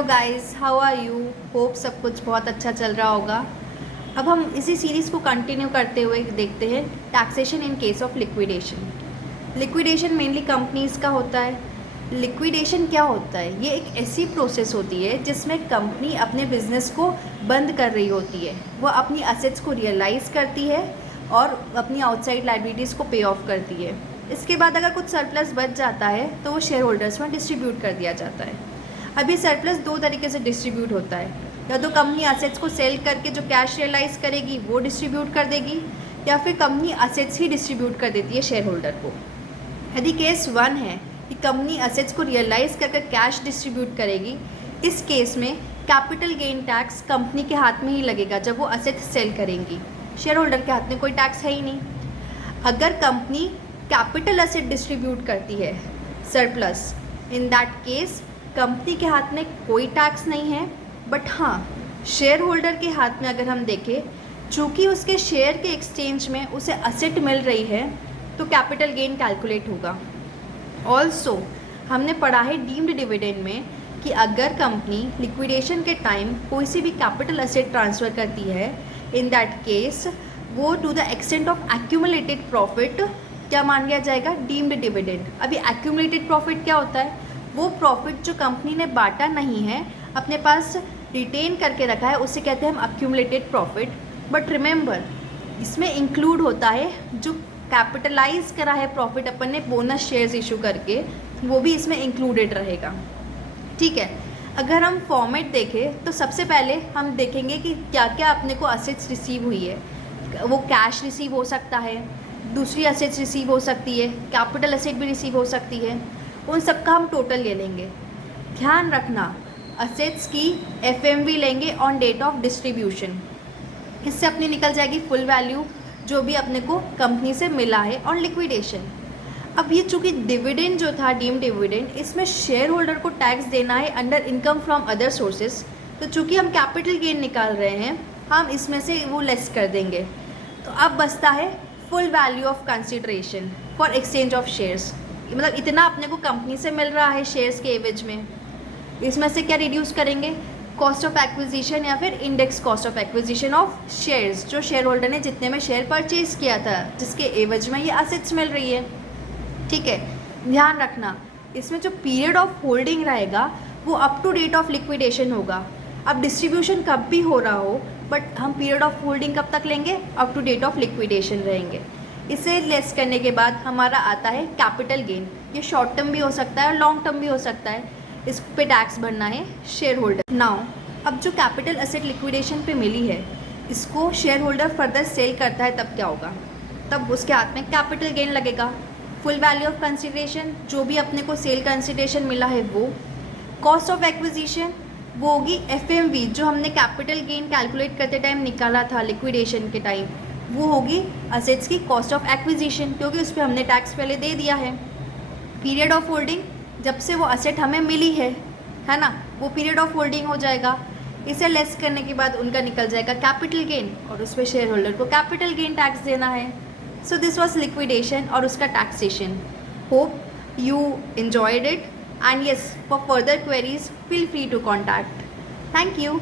Hello guys, how are you? Hope सब कुछ बहुत अच्छा चल रहा होगा। अब हम इसी सीरीज़ को कंटिन्यू करते हुए देखते हैं taxation in case of liquidation. Liquidation mainly companies का होता है। लिक्विडेशन क्या होता है? ये एक ऐसी प्रोसेस होती है जिसमें कंपनी अपने बिजनेस को बंद कर रही होती है। वो अपनी असेट्स को रियलाइज़ करती है और अपनी आउटसाइड लायबिलिटीज़ को पे ऑफ करती है। इसके बाद अगर कुछ सरप्लस बच जाता है तो वो शेयर होल्डर्स में डिस्ट्रीब्यूट कर दिया जाता है। अभी सरप्लस दो तरीके से डिस्ट्रीब्यूट होता है, या तो कंपनी असेट्स को सेल करके जो कैश रियलाइज़ करेगी वो डिस्ट्रीब्यूट कर देगी, या फिर कंपनी असेट्स ही डिस्ट्रीब्यूट कर देती है शेयर होल्डर को। यदि केस 1 है कि कंपनी असेट्स को रियलाइज़ करके कैश डिस्ट्रीब्यूट करेगी, इस केस में कैपिटल गेन टैक्स कंपनी के हाथ में ही लगेगा जब वो असेट्स सेल करेंगी। शेयर होल्डर के हाथ में कोई टैक्स है ही नहीं। अगर कंपनी कैपिटल असेट डिस्ट्रीब्यूट करती है surplus, in that case company के हाथ में कोई टैक्स नहीं है। बट हाँ, शेयर होल्डर के हाथ में अगर हम देखें, चूँकि उसके शेयर के एक्सचेंज में उसे असेट मिल रही है तो कैपिटल गेन कैलकुलेट होगा। ऑल्सो हमने पढ़ा है डीम्ड डिविडेंड में कि अगर कंपनी लिक्विडेशन के टाइम कोई सी भी कैपिटल असेट ट्रांसफ़र करती है, इन दैट केस वो to the extent of accumulated profit क्या मान लिया जाएगा? Deemed dividend. अभी एक्यूमुलेटेड प्रॉफिट क्या होता है? वो प्रॉफिट जो कंपनी ने बांटा नहीं है, अपने पास रिटेन करके रखा है, उसे कहते हैं हम एक्यूमुलेटेड प्रॉफिट। बट रिमेंबर, इसमें इंक्लूड होता है जो कैपिटलाइज करा है प्रॉफिट अपन ने बोनस शेयर्स इशू करके, वो भी इसमें इंक्लूडेड रहेगा। ठीक है, अगर हम फॉर्मेट देखें तो सबसे पहले हम देखेंगे कि क्या क्या अपने को असेट्स रिसीव हुई है। वो कैश रिसीव हो सकता है, दूसरी असेट्स रिसीव हो सकती है, कैपिटल असेट भी रिसीव हो सकती है। उन सब का हम टोटल ले लेंगे। ध्यान रखना, असेट्स की एफएमवी लेंगे ऑन डेट ऑफ डिस्ट्रीब्यूशन। इससे अपनी निकल जाएगी फुल वैल्यू जो भी अपने को कंपनी से मिला है ऑन लिक्विडेशन। अब ये चूँकि डिविडेंड जो था डीम्ड डिविडेंड, इसमें शेयर होल्डर को टैक्स देना है under income from other sources. तो चूँकि हम कैपिटल गेन निकाल रहे हैं, हम इसमें से वो लेस कर देंगे। तो अब बचता है full value of consideration for exchange of shares. मतलब इतना अपने को कंपनी से मिल रहा है शेयर्स के एवज में। इसमें से क्या रिड्यूस करेंगे? कॉस्ट ऑफ एक्विजिशन या फिर index cost of acquisition of shares, जो शेयर होल्डर ने जितने में शेयर परचेज किया था, जिसके एवज में ये असेट्स मिल रही है। ठीक है, ध्यान रखना, इसमें जो पीरियड ऑफ होल्डिंग रहेगा वो up to date of liquidation होगा। अब डिस्ट्रीब्यूशन कब भी हो रहा हो, बट हम पीरियड ऑफ होल्डिंग कब तक लेंगे? Up to date of liquidation रहेंगे। इसे लेस करने के बाद हमारा आता है कैपिटल गेन। ये शॉर्ट टर्म भी हो सकता है और लॉन्ग टर्म भी हो सकता है। इस पे टैक्स भरना है शेयर होल्डर। नाउ अब जो कैपिटल असेट लिक्विडेशन पे मिली है, इसको शेयर होल्डर फर्दर सेल करता है, तब क्या होगा? तब उसके हाथ में कैपिटल गेन लगेगा। फुल वैल्यू ऑफ कंसिडरेशन, जो भी अपने को सेल कंसिडरेशन मिला है वो। कॉस्ट ऑफ एक्विजिशन वो होगी एफएमवी, जो हमने कैपिटल गेन कैलकुलेट करते टाइम निकाला था लिक्विडेशन के टाइम, वो होगी असेट्स की कॉस्ट ऑफ एक्विजिशन, क्योंकि उस पर हमने टैक्स पहले दे दिया है। पीरियड ऑफ होल्डिंग, जब से वो असेट हमें मिली है ना, वो पीरियड ऑफ होल्डिंग हो जाएगा। इसे लेस करने के बाद उनका निकल जाएगा कैपिटल गेन, और उस पर शेयर होल्डर को कैपिटल गेन टैक्स देना है। सो दिस वॉज लिक्विडेशन और उसका taxation. Hope you enjoyed it, and yes, for further queries feel free to contact. Thank you.